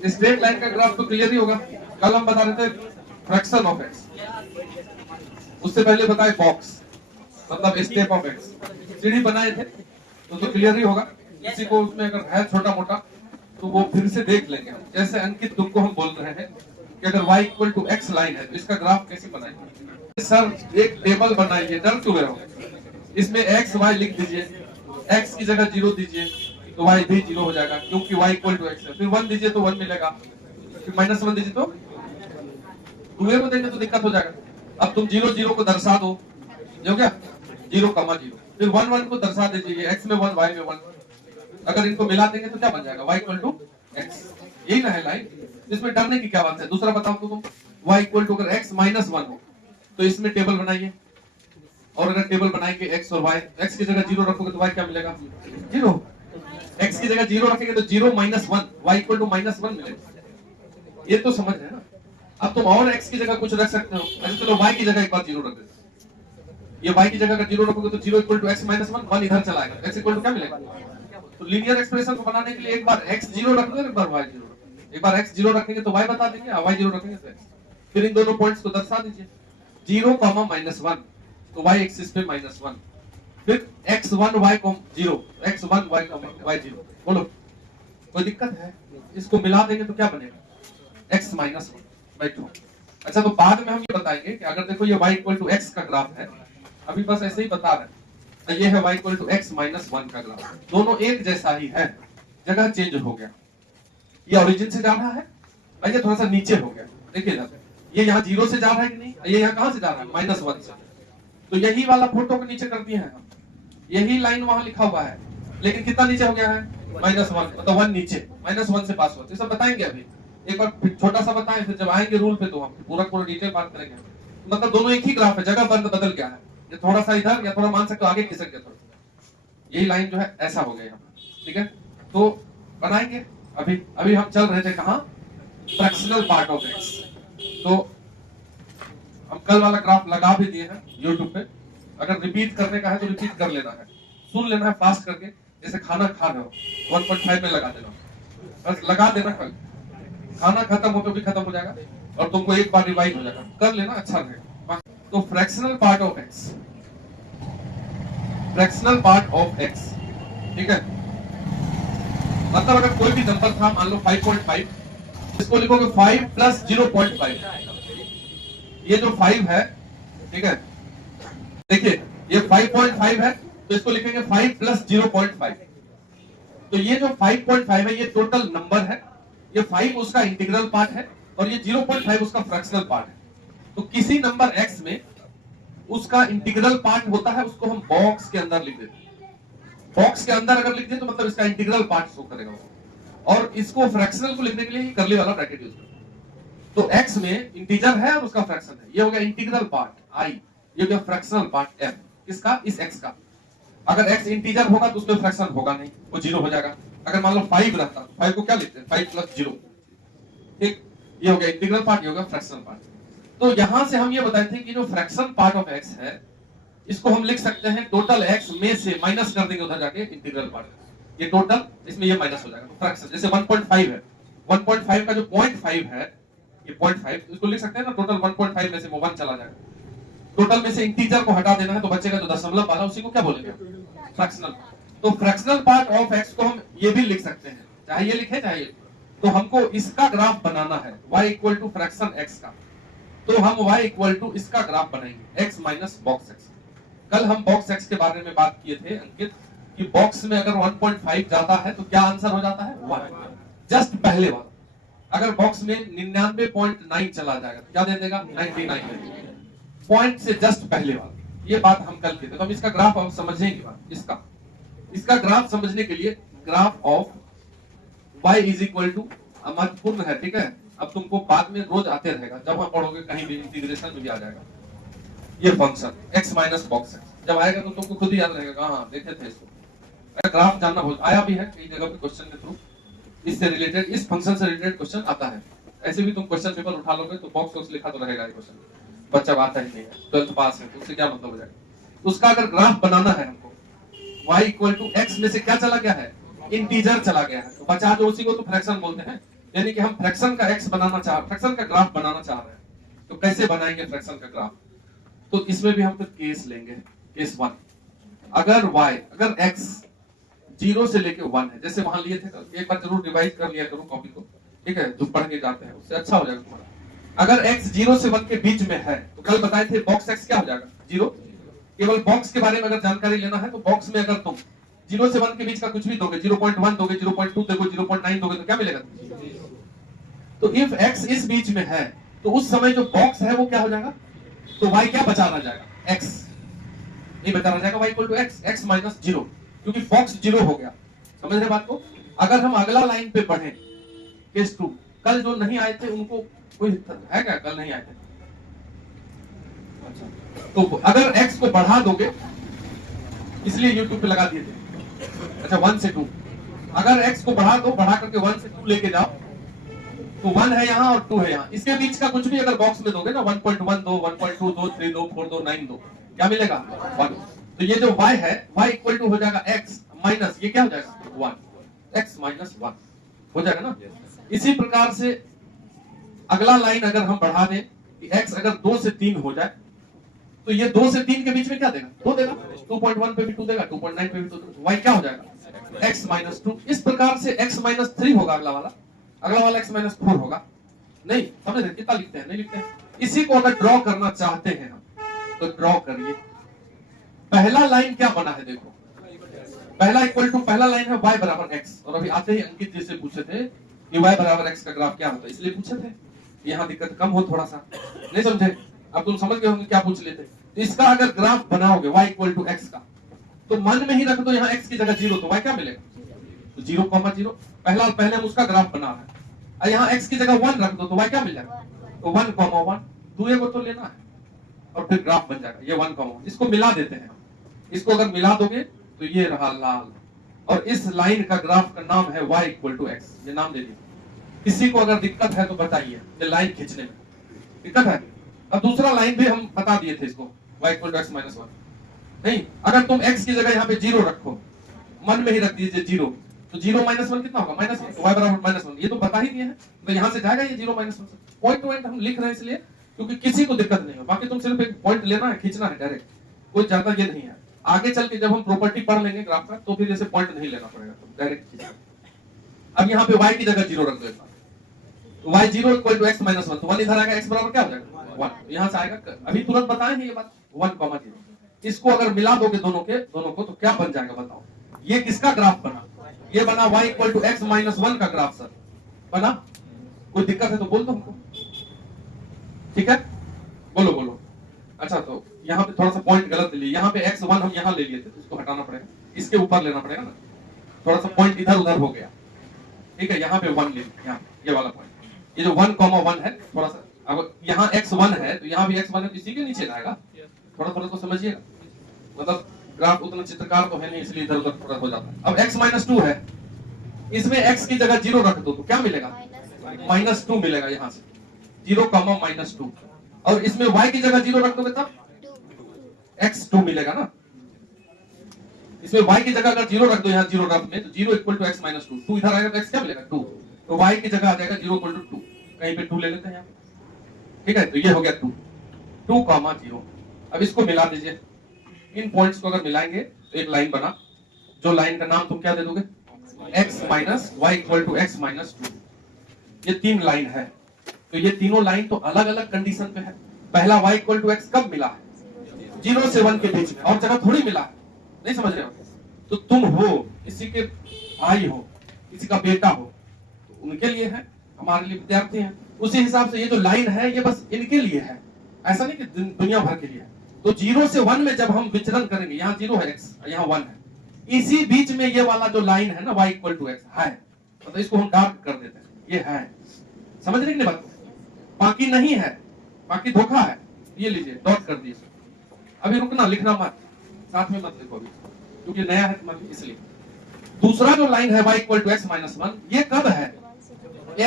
Straight line का graph तो clear ही होगा। कल हम बता रहे थे फ्रैक्शन ऑफ एक्स, उससे पहले बताए बॉक्स मतलब स्टेप ऑफ एक्स, सीढ़ी बनाए थे तो क्लियर ही होगा। किसी को उसमें अगर है छोटा मोटा तो वो फिर से देख लेंगे हम। जैसे अंकित तुमको हम बोल रहे हैं कि अगर y equal to x line है तो इसका ग्राफ कैसे बनाएंगे? सर एक टेबल बनाइए, डर क्यों रहोगे? इसमें एक्स वाई लिख दीजिए, एक्स की जगह 0 दीजिए तो y भी 0 हो जाएगा क्योंकि y इक्वल टू एक्स है। फिर 1 दीजिए तो 1 मिलेगा, फिर -1 दीजिए तो 2 को देंगे तो दिक्कत हो जाएगा। अब तुम 0 0 को दर्शा दो, ये हो गया 0, 0, फिर 1 1 को दर्शा दीजिए, x में 1 y में 1। अगर इनको मिला देंगे तो क्या बन जाएगा? y equal to x. यही ना है लाइन, इसमें डरने की क्या बात है? दूसरा बताओ तो तुम, y इक्वल टू अगर x -1 हो तो इसमें टेबल बनाइए, और अगर टेबल बनाएंगे x और y, x की जगह 0 रखोगे तो y क्या मिलेगा? 0। x की जगह 0 रखेंगे तो 0 -1, y इक्वल टू -1 मिलेगा। ये तो समझ रहे हैं ना? अब तुम और x की जगह कुछ रख सकते हो। अच्छा चलो y की जगह एक बार 0 रख देते। ये y की जगह अगर 0 रखोगे तो 0 इक्वल टू x -1, 1 इधर चला आएगा, x इक्वल टू क्या मिलेगा? तो लीनियर एक्सप्रेशन को बनाने के लिए एक बार x 0 रख दो, एक बार y 0 रख दो। एक बार x 0 रखेंगे तो y बता देंगे, और y 0 रखेंगे तो x। फिर इन दोनों पॉइंट्स को दर्शा दीजिए, 0, -1 तो y एक्सिस पे -1, फिर x1 y 0, x1 y 0। बोलो कोई दिक्कत है? इसको मिला देंगे तो क्या बनेगा? x -1। बैठो। अच्छा तो बाद में हम ये बताएंगे कि अगर देखो ये y इक्वल टू x का ग्राफ है, अभी बस ऐसे ही बता रहे हैं, तो ये है y इक्वल टू x -1 का ग्राफ। दोनों एक जैसा ही है, जगह चेंज हो गया। ये ओरिजिन से जा रहा है, ये थोड़ा सा नीचे हो गया। देखिए जाते ये यहाँ 0 से जा रहा है कि नहीं? ये यहाँ कहां से जा रहा है? -1 से। तो यही वाला फोटो को नीचे कर दिए हैं हम, यही लाइन वहां लिखा हुआ है, लेकिन कितना नीचे हो गया है? -1, मतलब 1 नीचे, -1 से पास हुआ। ये सब बताएंगे अभी, एक बार छोटा सा बताएं, फिर जब आएंगे रूल पे तो हम पूरा डिटेल बात करेंगे। मतलब दोनों एक ही ग्राफ है, जगह बदल गया है, ये थोड़ा सा इधर या थोड़ा मान सकते हो आगे खिसक गया थोड़ा। यही लाइन जो है ऐसा हो गया यहाँ, ठीक है? तो बनाएंगे। अभी हम चल रहे थे कहाँ? Fractional part of x. तो हम कल वाला ग्राफ लगा भी दिए हैं यूट्यूब पे, अगर रिपीट करने का है तो रिपीट कर लेना है, सुन लेना है फास्ट करके, जैसे खाना खा रहे हो 1.5 में लगा देना, बस लगा देना। कल खाना खत्म हो तो भी खत्म हो जाएगा और तुमको एक बार रिवाइज हो जाएगा, कर लेना, अच्छा रहेगा। तो fractional part of x, fractional part of x, ठीक है? मतलब अगर कोई भी नंबर था, मान लो 5.5, इसको लिखोगे 5 प्लस 0.5। ये जो 5 है, ठीक है, देखिए ये 5.5 है तो इसको लिखेंगे 5 प्लस 0.5। तो ये जो 5.5 है ये टोटल नंबर है, ये 5 उसका इंटीग्रल पार्ट है और ये 0.5 उसका फ्रैक्शनल पार्ट है। तो किसी नंबर x में उसका इंटीग्रल पार्ट होता है, उसको हम बॉक्स के अंदर लिख देते हैं। बॉक्स के अंदर अगर लिख दें तो मतलब इसका इंटीग्रल पार्ट शो करेगा, और इसको फ्रैक्शनल को लिखने के लिए कर्ली वाला ब्रैकेट यूज करते हैं। तो x में इंटीजर है और उसका फ्रैक्शन है, ये हो गया इंटीग्रल पार्ट i, ये हो गया फ्रैक्शनल पार्ट f। किसका? इस x का। अगर x इंटीजर होगा तो उसमें फ्रैक्शन होगा नहीं, वो 0 हो जाएगा। अगर मान लो 5 रहता तो 5 को क्या लिखते हैं? 5 प्लस 0, ठीक? ये हो गया इंटीग्रल पार्ट, ये हो गया फ्रैक्शनल पार्ट। तो यहां से हम ये बताए थे कि जो फ्रैक्शन पार्ट ऑफ x है, इसको हम लिख सकते हैं टोटल x में से माइनस कर देंगे उधर जाके इंटीग्रल पार्ट, ये टोटल, इसमें ये माइनस हो जाएगा तो फ्रैक्शन। जैसे 1.5 है, 1.5 का जो 0.5 है, ये 0.5, तो इसको लिख सकते हैं ना टोटल 1.5 में से वो 1 चला जाएगा। टोटल में से इंटीजर को हटा देना है तो बचेगा जो दशमलव वाला, उसी को क्या बोलेंगे? फ्रैक्शनल। तो फ्रैक्शनल पार्ट ऑफ x को हम ये भी लिख सकते हैं, चाहे ये लिखे चाहे ये। तो हमको इसका ग्राफ बनाना है y equal to fraction x का, तो हम y इक्वल टू इसका ग्राफ बनाएंगे, x माइनस बॉक्स x। कल हम बॉक्स x के बारे में बात किए थे अंकित, कि बॉक्स में अगर 1.5 जाता है तो क्या आंसर हो जाता है? 1, जस्ट पहले वाला। अगर बॉक्स में 99.9 चला जाएगा तो क्या दे देगा? 99 पॉइंट से जस्ट पहले वाला। ये बात हम कल किए थे। तो हम इसका ग्राफ अब समझेंगे। इसका ग्राफ समझने के लिए graph of y is equal to महत्वपूर्ण है, ठीक है? अब तुमको बाद में रोज आते रहेगा, जब हम पढ़ोगे कहीं भी इंटीग्रेशन में भी आ जाएगा ये function x minus box x। जब आएगा तो तुमको खुद ही याद रहेगा, हाँ देखे थे इसको। अगर ग्राफ जानना हो, आया भी है कई जगह पे क्वेश्चन के थ्रू, इससे रिलेटेड, इस फंक्शन से रिलेटेड क्वेश्चन आता है। ऐसे भी तुम क्वेश्चन पेपर उठा लोगे तो बॉक्स लिखा तो रहेगा क्वेश्चन, बच्चा आता ही नहीं है, 12th पास है तो उससे क्या मतलब हो जाएगा? उसका अगर ग्राफ बनाना है हमको, y इक्वल टू x में से क्या चला गया है? इंटीजर चला गया है, तो बचा जो उसी को तो फ्रैक्शन बोलते हैं। यानी कि हम फ्रैक्शन का फ्रैक्शन का ग्राफ बनाना चाह रहे हैं, तो कैसे बनाएंगे फ्रैक्शन का ग्राफ? तो इसमें भी हम तो केस लेंगे, केस 1। अगर x 0 से लेके 1 है, जैसे वहां लिए थे, एक बार जरूर रिवाइज कर लिया करो कॉपी को, ठीक है, जो पढ़ के जाते हैं उससे अच्छा हो जाएगा तुम्हारा। अगर x 0 से 1 के बीच में है, तो कल बताए थे बॉक्स x क्या हो जाएगा? 0। केवल बॉक्स के बारे में अगर जानकारी लेना है तो बॉक्स में अगर तुम 0 से 1 के बीच का कुछ भी दोगे, 0.1 दोगे, 0.2 दोगे, 0.9 दोगे, तो क्या मिलेगा? तो इफ x इस बीच में है तो उस समय जो बॉक्स है वो क्या हो जाएगा? तो y क्या बचा रह जाएगा? x नहीं बचा रह जाएगा, y equal to x minus 0, क्योंकि बॉक्स 0 हो गया। समझ रहे बात को? अगर हम अगला लाइन पे बढ़े, केस 2, कल जो नहीं आए थे उनको कोई है क्या? कल नहीं आए थे, अच्छा, तो अगर x को बढ़ा दोगे, इसलिए YouTube पे लगा दिए थे, अच्छा 1 से 2, अगर x को बढ़ा दो, बढ़ा करके 1 से 2 लेके जाओ, तो 1 है यहाँ और 2 है यहाँ, इसके बीच का कुछ भी अगर बॉक्स में दोगे ना, 1.1 दो, 1.2 दो, 3 दो, 4 दो, 9 दो, क्या मिलेगा? 1। तो ये जो y है, y इक्वल टू हो जाएगा x माइनस, ये क्या हो जाएगा? 1, x माइनस 1 हो जाएगा ना। इसी प्रकार से अगला लाइन अगर हम बढ़ा दें कि x अगर 2 से 3 हो जाए, तो ये 2 से 3 के बीच में क्या देगा? 2 देगा, 2.1 पे भी 2 देगा, 2.9 पे भी 2 देगा, y क्या हो जाएगा? x minus 2। इस प्रकार से x माइनस 3 होगा अगला वाला x माइनस 4 होगा। नहीं समझ रहे? कितना लिखते हैं? नहीं लिखते हैं। इसी को अगर ड्रॉ करना चाहते हैं हम, तो ड्रॉ करिए। पहला लाइन क्या बना है? देखो, पहला इक्वल टू, पहला लाइन है y बराबर x, और अभी आते ही अंकित जी से पूछे थे कि y बराबर x का ग्राफ क्या होता है, इसलिए पूछे थे। यहाँ दिक्कत कम हो थोड़ा सा, नहीं समझे? अब तुम समझ गए होंगे क्या पूछ लेते। तो इसका अगर ग्राफ बनाओगे y इक्वल टू x का, तो मन में ही रख दो यहाँ x की जगह 0, तो y क्या मिलेगा? तो 0,0। पहले हम उसका ग्राफ बना रहे हैं, यहाँ x की जगह 1 रख दो, तो y क्या मिल जाएगा? तो 1,1। दुए को तो लेना है, और फिर ग्राफ बन जाएगा ये 1,1। इसको मिला देते हैं, इसको अगर मिला दोगे तो ये रहा लाल, और इस लाइन का ग्राफ का नाम है y इक्वल टू x, ये नाम दे दीजिए। किसी को अगर दिक्कत है तो बताइए, ये लाइन खींचने में दिक्कत है। अब दूसरा लाइन भी हम बता दिए थे इसको, y equal to x minus 1। नहीं, अगर तुम x की जगह यहाँ पे 0 रखो, मन में ही रख दीजिए 0, तो 0 माइनस 1 कितना होगा? माइनस 1, y बराबर माइनस 1, ये तो बता ही दिए हैं, तो यहाँ से जाएगा ये 0 माइनस 1 से। पॉइंट टू पॉइंट हम लिख रहे हैं इसलिए क्योंकि किसी को दिक्कत नहीं हो, बाकी तुम सिर्फ एक पॉइंट लेना है, खींचना है डायरेक्ट, कोई ज्यादा ये नहीं है। आगे चल के जब हम प्रॉपर्टी पढ़ लेंगे ग्राफ का, तो फिर जैसे पॉइंट नहीं लेना पड़ेगा, तो डायरेक्ट खींचना। अब यहाँ पे y की जगह 0 रख दो, तो y 0 equal to x minus 1, तो 1 इधर आएगा, x बराबर क्या हो जाएगा? 1। यहाँ से आएगा, अभी तुरंत बताए हैं ये बात, 1,0। इसको अगर मिला दोगे दोनों को, तो क्या बन जाएगा बताओ? ये किसका ग्राफ बना? ये बना y equal to x minus 1 का ग्राफ सर बना। कोई दिक्कत है तो बोल दो हमको, ठीक है? बोलो। अच्छा, तो यहाँ पे थोड़ा सा पॉइंट गलत ले लिए, यहाँ पे x1 हम यहाँ ले लिए थे, तो इसको हटाना पड़ेगा, इसके ऊपर लेना पड़ेगा ना, थोड़ा सा पॉइंट इधर उधर हो गया, ठीक है? यहाँ पे 1 ले, यहाँ ये वाला पॉइंट, ये जो 1,1 है, थोड़ा सा, अब यहाँ x1 है तो यहाँ भी x1 है, इसी के नीचे आएगा। थोड़ा तो समझिएगा, मतलब ग्राफ उतना चित्रकार तो है नहीं, इसलिए इधर उधर थोड़ा हो जाता है। अब x माइनस 2 है, इसमें x की जगह 0 रख दो, तो क्या मिलेगा? माइनस 2 मिलेगा यहाँ से, 0, माइनस 2। और इसमें y की जगह 0 रख दोगे तब x2 मिलेगा ना। इसमें y की जगह अगर 0 रख दो यहाँ 0 रफ में, तो 0 इक्वल टू x माइनस 2, 2 इधर आएगा तो x क्या मिलेगा? 2। तो y की जगह आ जाएगा 0 इक्वल टू 2, कहीं पे 2 ले लेते हैं यहाँ, ठीक है? तो ये हो गया 2,0। अब इसको मिला दीजिए, इन पॉइंट्स को अगर मिलाएंगे तो एक लाइन बना, जो लाइन का नाम तुम क्या दे दोगे? x minus y equal to x minus 2। ये 3 लाइन है, तो ये तीनों लाइन तो अलग अलग कंडीशन पे है। पहला y इक्वल टू x कब मिला है? 0 से 1 के बीच में, और जगह थोड़ी मिला है, नहीं समझ रहे हो? तो तुम हो, किसी के भाई हो, किसी का बेटा हो, तो उनके लिए है, हमारे लिए विद्यार्थी हैं, उसी हिसाब से ये जो लाइन है ये बस इनके लिए है, ऐसा नहीं कि दुनिया भर के लिए है। तो 0 से 1 में जब हम विचरण करेंगे, यहाँ 0 है x, यहाँ 1 है, इसी बीच में ये वाला जो लाइन है ना y इक्वल टू x है, मतलब इसको हम डार्क कर देते हैं, ये है। समझ रहे कि नहीं बात? बाकी नहीं है, बाकी धोखा है। ये लीजिए, डॉट कर दिए। अभी रुकना, लिखना मत, साथ में मत लिखो अभी, क्योंकि नया है तुम्हारे, इसलिए। दूसरा जो लाइन है y equal to x minus 1, ये कब है?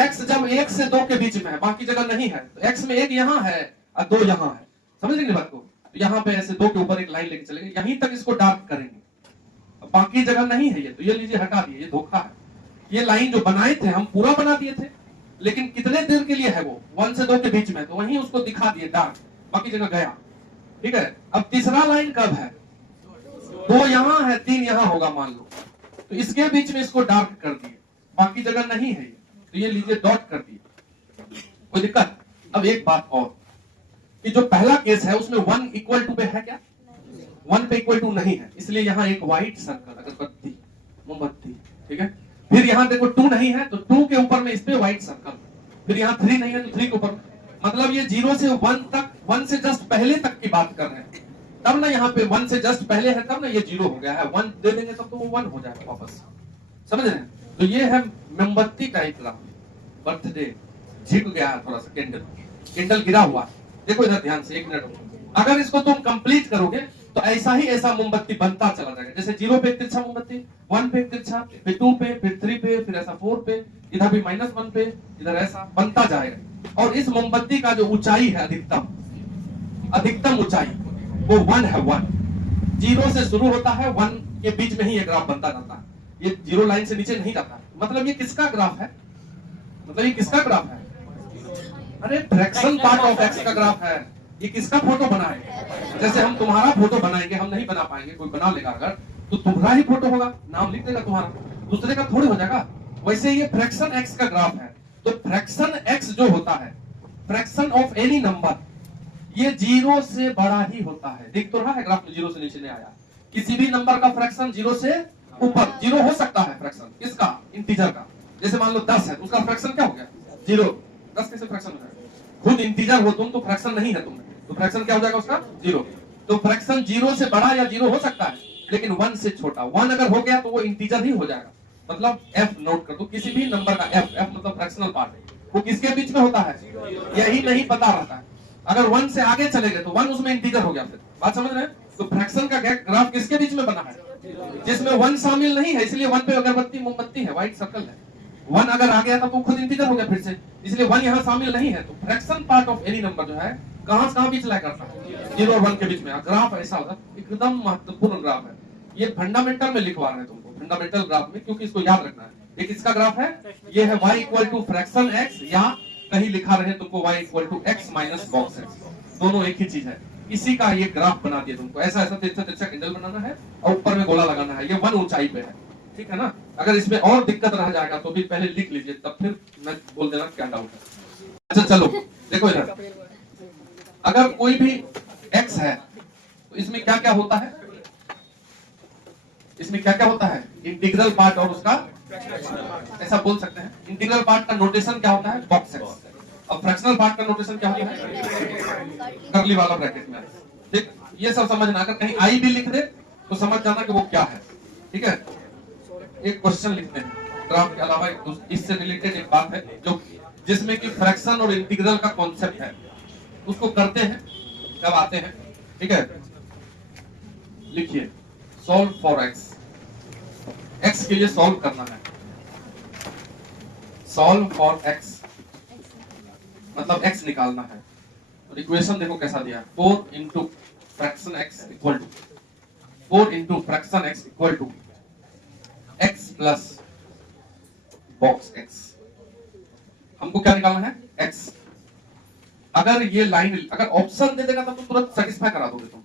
x जब 1 से 2 के बीच में है, बाकी जगह नहीं है, तो x में 1 यहाँ है और 2 यहाँ है। समझ रहे बात को? तो यहाँ पे ऐसे 2 के ऊपर एक लाइन लेके चलेंगे, यहीं तक इसको डार्क करेंगे, बाकी जगह नहीं है ये, तो ये लीजिए हटा दिए, ये धोखा है। ये लाइन जो बनाए थे हम पूरा बना दिए थे, लेकिन कितने देर के लिए है वो 1 से 2 के बीच में, तो वहीं उसको दिखा दिए डार्क, बाकी जगह गया। ठीक है, अब तीसरा लाइन कब है, 2 यहां है 3 यहां होगा मान लो, तो इसके बीच में इसको डार्क कर दिए, बाकी जगह नहीं है, तो ये लीजिए डॉट कर दिए, कोई दिक्कत। अब एक बात और कि जो पहला केस है उसमें 1 इक्वल टू पे है क्या, 1 पे इक्वल टू नहीं है, इसलिए यहाँ एक व्हाइट सर्कल अगरबत्ती मोमबत्ती। ठीक है, फिर यहाँ देखो 2 नहीं है तो 2 के ऊपर में इस पे व्हाइट सर्कल, फिर यहाँ 3 नहीं है तो 3 के ऊपर, मतलब ये 0 से 1 तक, 1 से जस्ट पहले तक की बात कर रहे हैं, तब ना यहाँ पे 1 से जस्ट पहले है तब ना ये 0 हो गया है, 1 दे देंगे तब तो वो 1 हो जाएगा वापस, समझ रहे हैं। तो ये है मोमबत्ती टाइप का बर्थडे, झिक गया है थोड़ा सा, कैंडल गिरा हुआ, देखो इधर ध्यान से, 1 मिनट। अगर इसको तुम कंप्लीट करोगे तो ऐसा ही ऐसा मोमबत्ती बनता चला जाएगा, जैसे 0 पे तिरछा मोमबत्ती, 1 पे तिरछा, फिर 2 पे, फिर 3 पे, फिर ऐसा 4 पे, इधर भी -1 पे, इधर ऐसा बनता जाएगा। और इस मोमबत्ती का जो ऊंचाई है अधिकतम ऊंचाई वो 1 है, 1 0 से शुरू होता है, 1 के बीच में ही ये ग्राफ बनता जाता है, ये 0 लाइन से नीचे नहीं जाता। मतलब ये किसका ग्राफ है, मतलब ये किसका ग्राफ है, अरे फ्रैक्शन पार्ट ऑफ एक्स का ग्राफ है। ये किसका फोटो बना है, जैसे हम तुम्हारा फोटो बनाएंगे, हम नहीं बना पाएंगे, कोई बना लेगा अगर, तो तुम्हारा ही फोटो होगा, नाम लिख देगा तुम्हारा, दूसरे का थोड़ी हो जाएगा। वैसे ये फ्रैक्शन एक्स का ग्राफ है, तो फ्रैक्शन एक्स जो होता है, फ्रैक्शन ऑफ एनी नंबर, ये 0 से बड़ा ही होता है। देख तो रहा है ग्राफ में 0 से नीचे नहीं आया, किसी भी नंबर का फ्रैक्शन 0 से ऊपर 0 हो सकता है, फ्रैक्शन किसका, इंटीजर का। जैसे मान लो 10 है तो उसका फ्रैक्शन क्या हो गया, 0, 10 कैसे फ्रैक्शन हो जाएगा, खुद इंटीजर हो तुम तो फ्रैक्शन नहीं है तुम, तो फ्रैक्शन क्या हो जाएगा उसका, 0। तो फ्रैक्शन 0 से बड़ा या 0 हो सकता है, लेकिन 1 से छोटा, 1 अगर हो गया तो वो इंटीजर ही हो जाएगा। मतलब f नोट कर दो, किसी भी नंबर का f मतलब फ्रैक्शनल पार्ट है, वो किसके बीच में होता है, यही नहीं पता रहता है। अगर 1 से आगे चले गए तो 1 उसमें इंटीजर हो गया, फिर बात समझ रहे हैं। तो फ्रैक्शन का ग्राफ किसके बीच में बना है, जिसमें 1 शामिल नहीं है, इसलिए 1 पे अगरबत्ती मोमबत्ती है, व्हाइट सर्कल है। 1 अगर आ गया तो वो खुद इंटीजर हो गया फिर से, इसलिए 1 यहाँ शामिल नहीं है। तो fraction part of any number जो है कहां से कहां बीच लाया करता है, 0 और 1 के बीच में। ग्राफ ऐसा होता है, एकदम महत्वपूर्ण ग्राफ है ये, फंडामेंटल में लिखवा रहे हैं तुमको, फंडामेंटल ग्राफ में, क्योंकि इसको याद रखना है। ये किसका ग्राफ है, ये है y equal to fraction x, या कहीं लिखा रहे तुमको y equal to x minus box x, दोनों एक ही चीज है। इसी का ये ग्राफ बना दिया तुमको, ऐसा ऐसा तिरछा कैंडल बनाना है और ऊपर में गोला लगाना है, ये 1 ऊंचाई पे है, ठीक है ना। अगर इसमें और दिक्कत रह जाएगा तो भी पहले लिख लीजिए, तब फिर मैं बोल देना क्या डाउट है। अच्छा चलो देखो इधर, अगर कोई भी x है तो इसमें क्या क्या होता है, इसमें क्या क्या होता है, इंटीग्रल पार्ट और उसका, ऐसा बोल सकते हैं। इंटीग्रल पार्ट का नोटेशन क्या होता है, बॉक्स एक्स, और फ्रैक्शनल पार्ट का नोटेशन क्या होता है, कर्ली वाला ब्रैकेट में। ठीक, ये सब समझना, अगर कहीं आई भी लिख दे तो समझ जाना कि वो क्या है, ठीक है। एक क्वेश्चन लिखते हैं ग्राफ के अलावा, इससे रिलेटेड एक बात है जो, जिसमें कि फ्रैक्शन और इंटीग्रल का कॉन्सेप्ट है, उसको करते हैं जब आते हैं, ठीक है। लिखिए सॉल्व फॉर एक्स, एक्स के लिए सॉल्व करना है, सॉल्व फॉर एक्स मतलब एक्स निकालना है। और इक्वेशन देखो कैसा दिया है, 4 into fraction x equal to 4 into fraction x equal to x plus box x. हमको क्या निकालना है, एक्स। अगर ये लाइन, अगर ऑप्शन दे देगा तब तो तुरंत सेटिस्फाई करा दोगे तुम,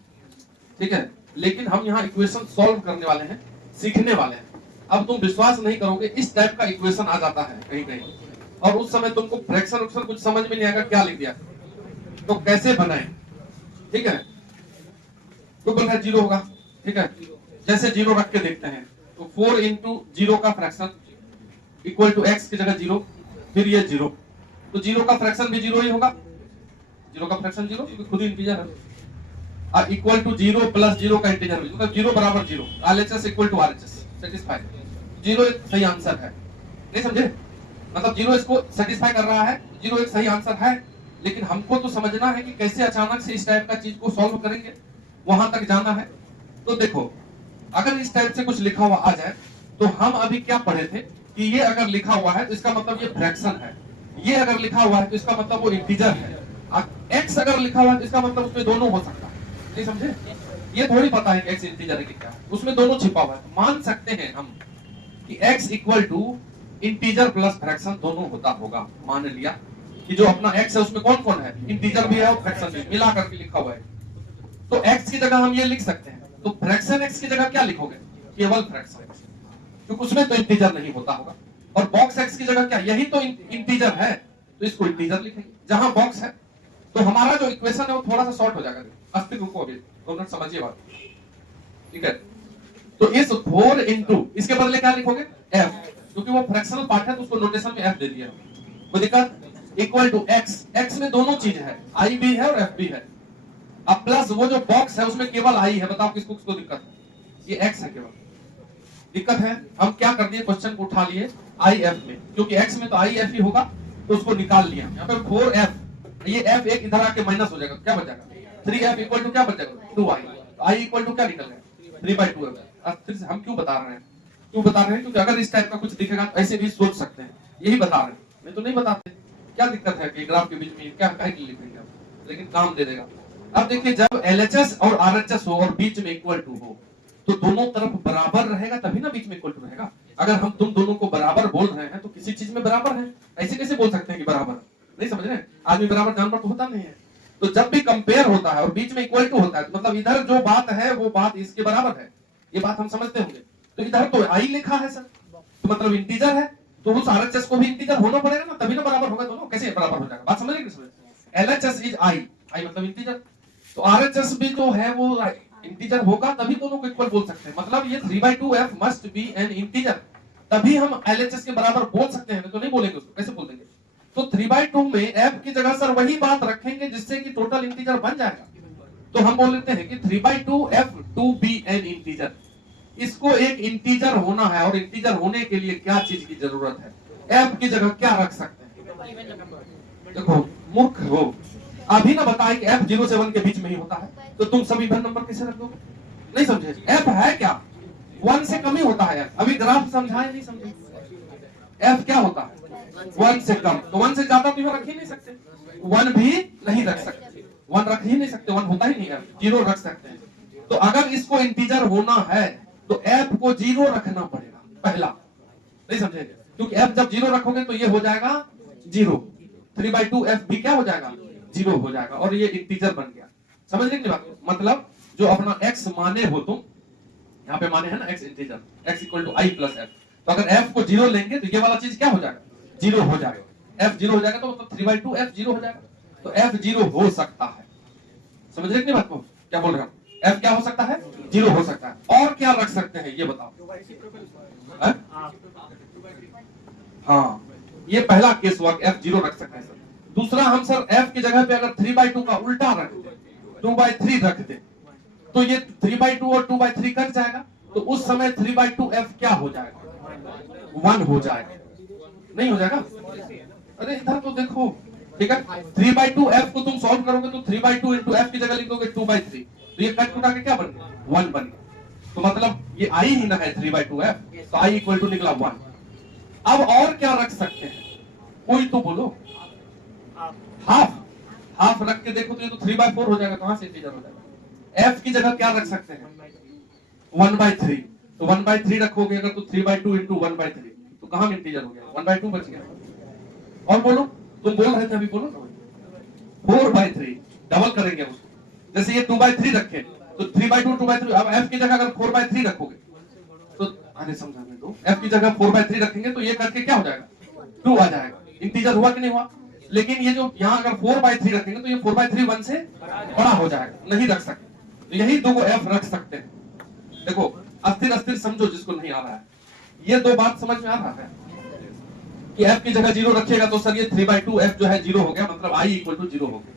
ठीक है। लेकिन हम यहाँ इक्वेशन सॉल्व करने वाले हैं, सीखने वाले हैं। अब तुम विश्वास नहीं करोगे, इस टाइप का इक्वेशन आ जाता है कहीं कहीं, और उस समय तुमको फ्रैक्शन उक्शन कुछ समझ में नहीं आएगा, क्या लिख दिया तो कैसे बनाए, ठीक है। तो बोल रहा 0 होगा, ठीक है। जैसे 0 रख के देखते हैं तो 4 इंटू 0 का फ्रैक्शन इक्वल टू एक्स की जगह 0, फिर ये 0, तो 0 का फ्रैक्शन भी 0 ही होगा, 0 का फ्रैक्शन 0 क्योंकि खुद ही इंटीजर है, और इक्वल टू 0 प्लस 0 का इंटीजर भी, मतलब 0 बराबर 0, RHS equal to RHS, satisfy. 0 एक सही आंसर है, नहीं समझे, मतलब 0 इसको सेटिस्फाई कर रहा है, 0 एक सही आंसर है। लेकिन हमको तो समझना है कि कैसे अचानक से इस टाइप का चीज को सॉल्व करेंगे, वहां तक जाना है। तो देखो, अगर इस टाइप से कुछ लिखा हुआ आ जाए तो हम अभी क्या पढ़े थे कि ये अगर लिखा हुआ है तो इसका मतलब ये फ्रैक्शन है, ये अगर लिखा हुआ है तो इसका मतलब वो इंटीजर है, एक्स अगर लिखा हुआ है तो इसका मतलब उसमें दोनों हो सकता है, नहीं समझे। ये थोड़ी पता है कि एक्स इंटीजर है कि क्या, उसमें दोनों छिपा हुआ है। तो मान सकते हैं हम कि x equal to integer plus fraction दोनों होता होगा। मान लिया कि जो अपना x है उसमें कौन कौन है, इंटीजर भी है और फ्रैक्शन भी, मिला करके लिखा हुआ है। तो x की जगह हम ये लिख सकते हैं, तो फ्रैक्शन x की जगह क्या लिखोगे, केवल फ्रैक्शन x, क्योंकि उसमें तो इंटीजर नहीं होता होगा। और बॉक्स x की जगह क्या, यही तो इंटीजर है, तो इसको इंटीजर लिखेंगे। जहां बॉक्स है तो हमारा जो इक्वेशन है वो थोड़ा सा शॉर्ट हो जाएगा। अस्थिर रुको अभी 2 मिनट समझिए बात, ठीक है। तो इस 4 इंटू इसके बदले क्या लिखोगे, f, क्योंकि वो फ्रैक्शनल पार्ट है तो उसको नोटेशन में f दे दिया। कोई दिक्कत, इक्वल टू x, x में दोनों चीज है, i भी है और f भी है। अब प्लस वो जो बॉक्स है उसमें केवल i है, बताओ किसको किसको दिक्कत है, ये x है केवल, दिक्कत है। हम क्या कर दिए, क्वेश्चन को उठा लिए i f में, क्योंकि x में तो i f ही होगा तो उसको निकाल लिया। यहाँ पर 4f, ये f एक इधर आके माइनस हो जाएगा, क्या बच जाएगा 3f इक्वल टू क्या बच जाएगा 2i, तो i इक्वल टू क्या निकल गया 3/2f। अब फिर से हम क्यों बता रहे हैं, क्योंकि अगर इस टाइप का कुछ दिखेगा तो ऐसे भी सोच सकते हैं, यही बता रहे हैं, नहीं तो नहीं बताते। क्या दिक्कत है कि ग्राफ के बीच में क्या लिखेंगे, लेकिन काम दे देगा। अब देखिए जब LHS और RHS हो और बीच में इक्वल टू हो तो दोनों तरफ बराबर रहेगा, तभी ना बीच में इक्वल टू रहेगा। अगर हम तुम दोनों को बराबर बोल रहे हैं तो किसी चीज में बराबर है, ऐसे कैसे बोल सकते हैं कि बराबर, नहीं समझ रहे, आदमी बराबर जानवर तो होता नहीं है। तो जब भी कंपेयर होता है और बीच में इक्वल टू होता है तो मतलब इधर जो बात है वो बात इसके बराबर है, ये बात हम समझते होंगे। तो इधर तो आई लिखा है सर, तो मतलब इंटीजर है, तो उस RHS को भी इंटीजर होना पड़ेगा ना, तभी ना बराबर होगा दोनों, कैसे बराबर हो जाएगा, बात समझ रहे। LHS इज आई, आई मतलब इंटीजर, तो RHS भी जो है वो इंटीजर होगा, तभी दोनों को इक्वल बोल सकते हैं। मतलब ये 3/2f must be N integer, तभी हम LHS के बराबर बोल सकते हैं, तो नहीं बोलेंगे उसको, कैसे बोल देंगे। तो 3/2 में f की जगह सर वही बात रखेंगे जिससे कि टोटल इंटीजर बन जाएगा। तो हम बोल लेते हैं कि 3/2f to be N integer, इसको एक इंटीजर होना है, और इंटीजर होने के लिए क्या चीज की जरूरत है, f की जगह क्या रख सकते हैं। देखो मूर्ख हो, अभी ना बताए कि f 0 से 1 के बीच में ही होता है, तो तुम सब इवन नंबर कैसे रख दोगे, नहीं समझे। f है क्या, 1 से कम ही होता है f, अभी ग्राफ समझाए नहीं समझे। f क्या होता है 1 से कम, तो 1 से ज्यादा तो रख ही नहीं सकते, 1 भी नहीं रख सकते, 1 रख ही नहीं सकते, 1 होता ही नहीं है, 0 रख सकते हैं। तो अगर इसको इंटीजर होना है तो f को 0 रखना पड़ेगा पहला, नहीं समझे, क्योंकि f जब 0 रखोगे तो ये हो जाएगा 0, 3/2f भी क्या हो जाएगा 0 हो जाएगा, और ये इंटीजर बन गया। समझ रहे बात, मतलब जो अपना x माने हो तुम, यहाँ पे माने है ना x integer, x equal to i plus f, तो अगर f को 0 लेंगे तो ये वाला चीज क्या हो जाएगा 0 हो जाएगा, f 0 हो जाएगा तो मतलब 3/2f 0 हो जाएगा, तो f 0 हो सकता है। समझ रहे बात को, क्या बोल रहे हैं, f क्या हो सकता है 0 हो सकता है। और क्या रख सकते हैं ये बताओ, हाँ ये पहला केस हुआ f 0 रख सकते हैं सर। दूसरा हम सर f की जगह पे अगर 3/2 का उल्टा रख दे, 2/3 रख दे, तो ये 3/2 और 2/3 कट जाएगा, तो उस समय 3/2f क्या हो जाएगा 1 हो जाएगा, नहीं हो जाएगा। अरे इधर तो देखो, ठीक है, 3/2f को तुम सॉल्व करोगे तो 3/2 इंटू f की जगह लिख दोगे 2/3, तो ये कट उठा के क्या बन गया 1 बन गया, तो मतलब ये i ही ना है 3/2f, तो i इक्वल टू निकला 1। अब और क्या रख सकते हैं, कोई तो बोलो, हाफ रख के देखो तो ये तो 3/4 हो जाएगा, कहां से इंटीजर हो जाएगा। f की जगह क्या रख सकते हैं 1/3, तो 1/3 रखोगे अगर तो 3/2 इंटू 1/3, तो कहां इंटीजर हो गया 1/2 बच गया। और बोलो, तुम बोल रहे थे अभी, बोलो 4/3 डबल करेंगे उसको, जैसे ये 2/3 रखे तो 3/2 2/3, अब f की जगह अगर 4/3 रखोगे तो आगे समझाने दो, f की जगह 4/3 रखेंगे तो ये करके क्या हो जाएगा 2 आ जाएगा, इंटीजर हुआ कि नहीं हुआ। लेकिन ये जो यहाँ अगर 4/3 रखेंगे तो ये 4/3 1 से बड़ा हो जाएगा, नहीं रख सकते, तो यही दो f रख सकते हैं। देखो अस्थिर अस्थिर समझो जिसको नहीं आ रहा है, ये दो बात समझ में आ रहा है कि f की जगह 0 रखिएगा तो सर ये 3/2f जो है 0 हो गया, मतलब i इक्वल टू 0 हो गया,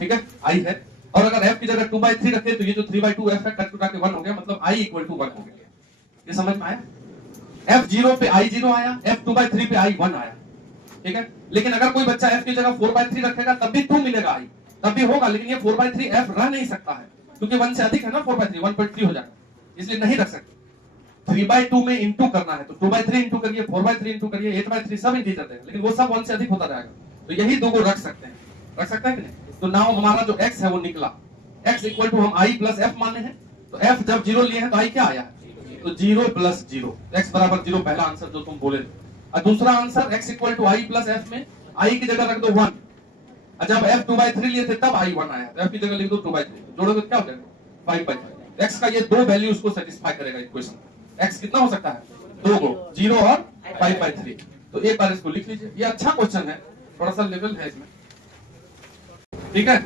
ठीक है i है। और अगर f की जगह 2/3 रखे तो ये जो 3/2f है कट उठा के 1 हो गया, मतलब i इक्वल टू 1 हो गया। ये समझ में आया, f 0 पे i 0 आया, f 2/3 पे i 1 आया, ठीक है। लेकिन अगर कोई बच्चा f की जगह 4/3 रखेगा तब भी 2 मिलेगा i, तब भी होगा, लेकिन ये 4/3 f रह नहीं सकता है क्योंकि 1 से अधिक है ना 4/3, 1.3 हो जाएगा, इसलिए नहीं रख सकते। 3/2 में इंटू करना है तो 2/3 इंटू करिए, 4/3 इंटू करिए, 8/3 सब इंटीजर देंगे, लेकिन वो सब 1 से अधिक होता जाएगा, तो यही दो को रख सकते हैं, रख सकते हैं कि नहीं। तो नाउ हमारा जो x है वो निकला, x इक्वल टू हम i प्लस f माने हैं, तो f जब 0 लिए हैं तो i क्या आया है, तो 0 प्लस 0, x बराबर 0 पहला आंसर जो तुम बोले, और दूसरा answer x equal to I plus F में i की जगह रख दो 1, और जब f 2/3 लिए थे तब i 1 आया, तो f की जगह लिख दो 2/3, जोड़ोगे तो क्या हो जाएगा 5/5। x का ये दो वैल्यू उसको सेटिस्फाई करेगा इक्वेशन। x कितना हो सकता है, 2 को 0 और 5/3। तो एक बार इसको लिख लीजिए, ये अच्छा क्वेश्चन है, थोड़ा सा लेवल है इसमें, ठीक है।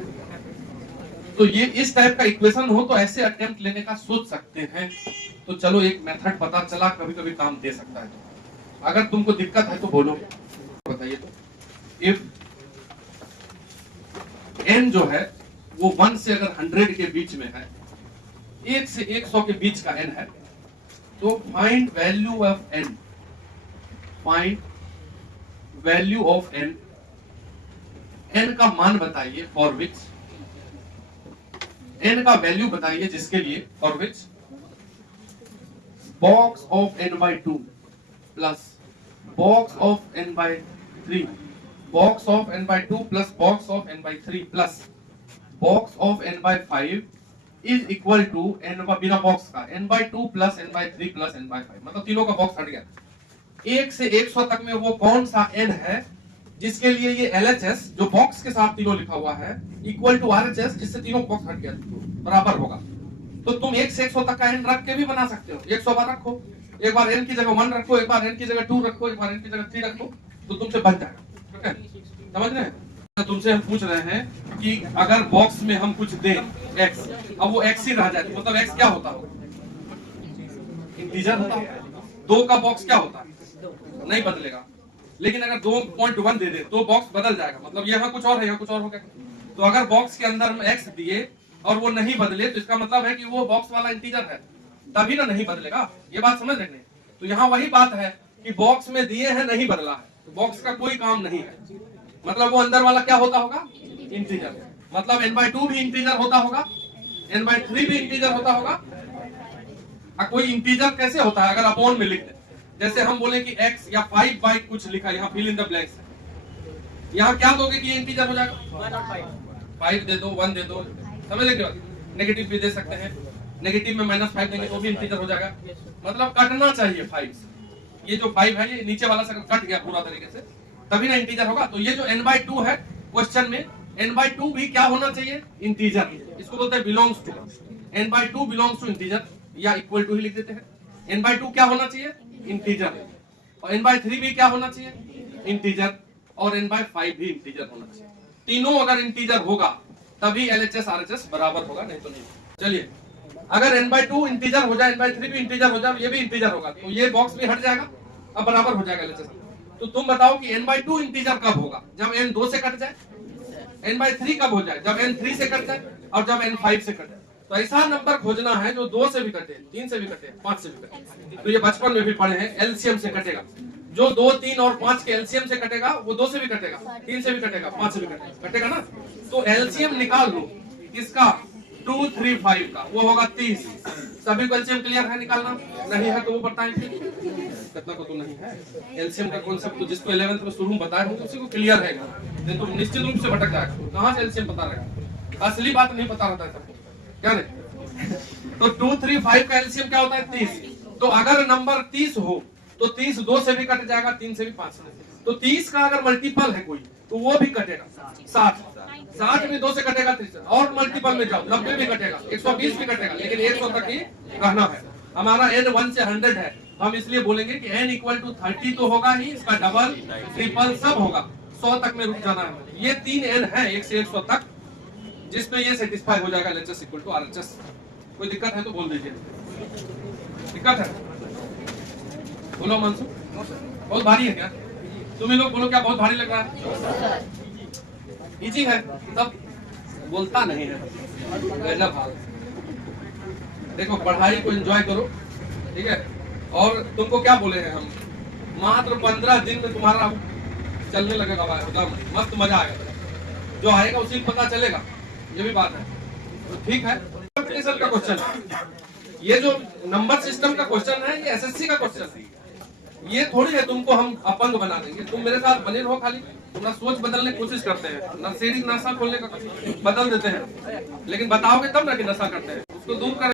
तो ये इस टाइप का इक्वेशन हो तो ऐसे अटेम्प्ट लेने का सोच सकते हैं। तो चलो एक मेथड पता चला, कभी कभी काम दे सकता है। तो अगर तुमको दिक्कत है तो बोलो, बताइए। तो इफ n जो है वो 1 से अगर 100 के बीच में है, 1 से 100 के बीच का n है, तो find value of n, find value of n, n का मान बताइए फॉर विच, n का वैल्यू बताइए जिसके लिए, for which box of n/2 plus box of n/3, box of n/2 plus box of n/3 plus box of n/5 is equal to n बिना box का n/2 plus n/3 plus n/5, मतलब तीनों का box हट गया। 1 से 100 तक में वो कौन सा n है जिसके लिए ये LHS जो बॉक्स के साथ तीनों लिखा हुआ है इक्वल टू RHS जिससे तीनों बॉक्स हट गया बराबर होगा। तो तुम 1 से 100 तक का n रख के भी बना सकते हो, 100 बार रखो, एक बार n की जगह 1 रखो, एक बार n की जगह 2 रखो, एक बार n की जगह 3 रखो, तो तुमसे बन जाएगा। ठीक है, समझ रहे हैं। तुमसे हम पूछ रहे हैं कि अगर बॉक्स में हम कुछ दें x, अब वो x ही रह जाए तो मतलब x क्या होता है, इंटीजर होता है। 2 का बॉक्स क्या होता है, नहीं बदलेगा। लेकिन अगर 2.1 दे दे तो बॉक्स बदल जाएगा, मतलब यहाँ कुछ और है, यहाँ कुछ और हो गया। तो अगर बॉक्स के अंदर हम x दिए और वो नहीं बदले तो इसका मतलब है कि वो बॉक्स वाला इंटीजर है, तभी ना नहीं बदलेगा। ये बात समझ रहे हैं। तो यहाँ वही बात है कि बॉक्स में दिए हैं नहीं बदला है, तो बॉक्स का कोई काम नहीं है, मतलब वो अंदर वाला क्या होता होगा, इंटीजर। मतलब n/2 भी इंटीजर होता होगा, n/3 भी इंटीजर होता होगा। कोई इंटीजर कैसे होता है, अगर अपॉन में लिख दे, जैसे हम बोले कि x या 5 बाई कुछ लिखा, यहाँ फिल इन द ब्लैंक्स, यहाँ क्या दोगे कि ये इंटीजर हो जाएगा, 5 दे दो, 1 दे दो, समझ लेंगे। नेगेटिव भी दे सकते हैं, नेगेटिव में -5 देंगे तो भी इंटीजर हो जाएगा, मतलब कटना चाहिए 5 से। ये जो 5 है ये नीचे वाला से कट गया पूरा तरीके से, तभी ना इंटीजर होगा। तो ये जो n/2 है क्वेश्चन में, n/2 भी क्या होना चाहिए, इंटीजर। इसको बोलते हैं belongs to, n/2 belongs to integer, या इक्वल टू ही लिख देते हैं। n/2 क्या होना चाहिए, इंटीजर, और n/3 भी क्या होना चाहिए, इंटीजर, और n/5 भी इंटीजर होना चाहिए। तीनों अगर इंटीजर होगा तभी LHS RHS बराबर होगा, नहीं तो नहीं। चलिए, अगर n/2 इंटीजर हो जाए, n/3 भी इंटीजर हो जाए, ये भी इंटीजर होगा, तो ये बॉक्स भी हट जाएगा, अब बराबर हो जाएगा LHS। तो तुम बताओ कि n/2 इंटीजर कब होगा, जब n 2 से कट जाए, n/3 कब हो जाए, जब n 3 से कट जाए, और जब n 5 से कट जाए। तो ऐसा नंबर खोजना है जो 2 से भी कटे, 3 से भी कटे, 5 से भी कटे। तो ये बचपन में भी पढ़े हैं, एलसीएम से कटेगा। जो 2, 3 और 5 के एलसीएम से कटेगा वो 2 से भी कटेगा, 3 से भी कटेगा, 5 से भी कटेगा ना। तो एलसीएम निकाल लो किसका, 2, 3, 5 का, वो होगा 30। सभी को एलसीएम क्लियर है, निकालना नहीं है तो वो बताएं कितना को तो नहीं है। एलसीएम का कॉन्सेप्ट तो जिसको 11th में शुरू में बताया हूं उसी को क्लियर है, नहीं तो निश्चित रूप से भटक जाएगा। कहां से एलसीएम पता रहेगा, असली बात नहीं पता रहता है सबको, क्या नहीं। तो 2, 3, 5 का एलसीएम क्या होता है, 30। तो अगर नंबर 30 हो तो 30 2 से भी कट जाएगा, 3 से भी, 5 से। तो 30 का अगर मल्टीपल है कोई तो वो भी कटेगा, 60 भी 2 से कटेगा, 30 और मल्टीपल में जाओ 90 भी कटेगा, 120 भी कटेगा, लेकिन 100 तक ही रहना है। हमारा n 1 से 100 है, हम इसलिए बोलेंगे कि n इक्वल टू 30 तो होगा ही, इसका डबल ट्रिपल सब होगा, 100 तक में रुक जाना है। ये 3 n है 1 से 100 तक, जिसमें ये सेटिस्फाई हो जाएगा LHS इक्वल टू RHS। कोई दिक्कत है तो बोल दीजिए, दिक्कत है बोलो। मंसूर, बहुत भारी है क्या, तुम्हें लोग बोलो क्या बहुत भारी लग रहा है, इजी है, तब बोलता नहीं है। देखो पढ़ाई को एंजॉय करो, ठीक है। और तुमको क्या बोले हैं हम, मात्र 15 दिन में तुम्हारा चलने लगेगा, मस्त मजा आएगा, जो आएगा उसी को पता चलेगा, ये भी बात है। तो ठीक है, का क्वेश्चन है ये, जो नंबर सिस्टम का क्वेश्चन है ये SSC का क्वेश्चन है, ये थोड़ी है तुमको हम अपंग बना देंगे। तुम मेरे साथ बने रहो, खाली थोड़ा सोच बदलने की कोशिश करते हैं, नशेड़ी नशा खोलने का बदल देते हैं, लेकिन बताओगे तब ना कि नशा करते हैं, उसको दूर कर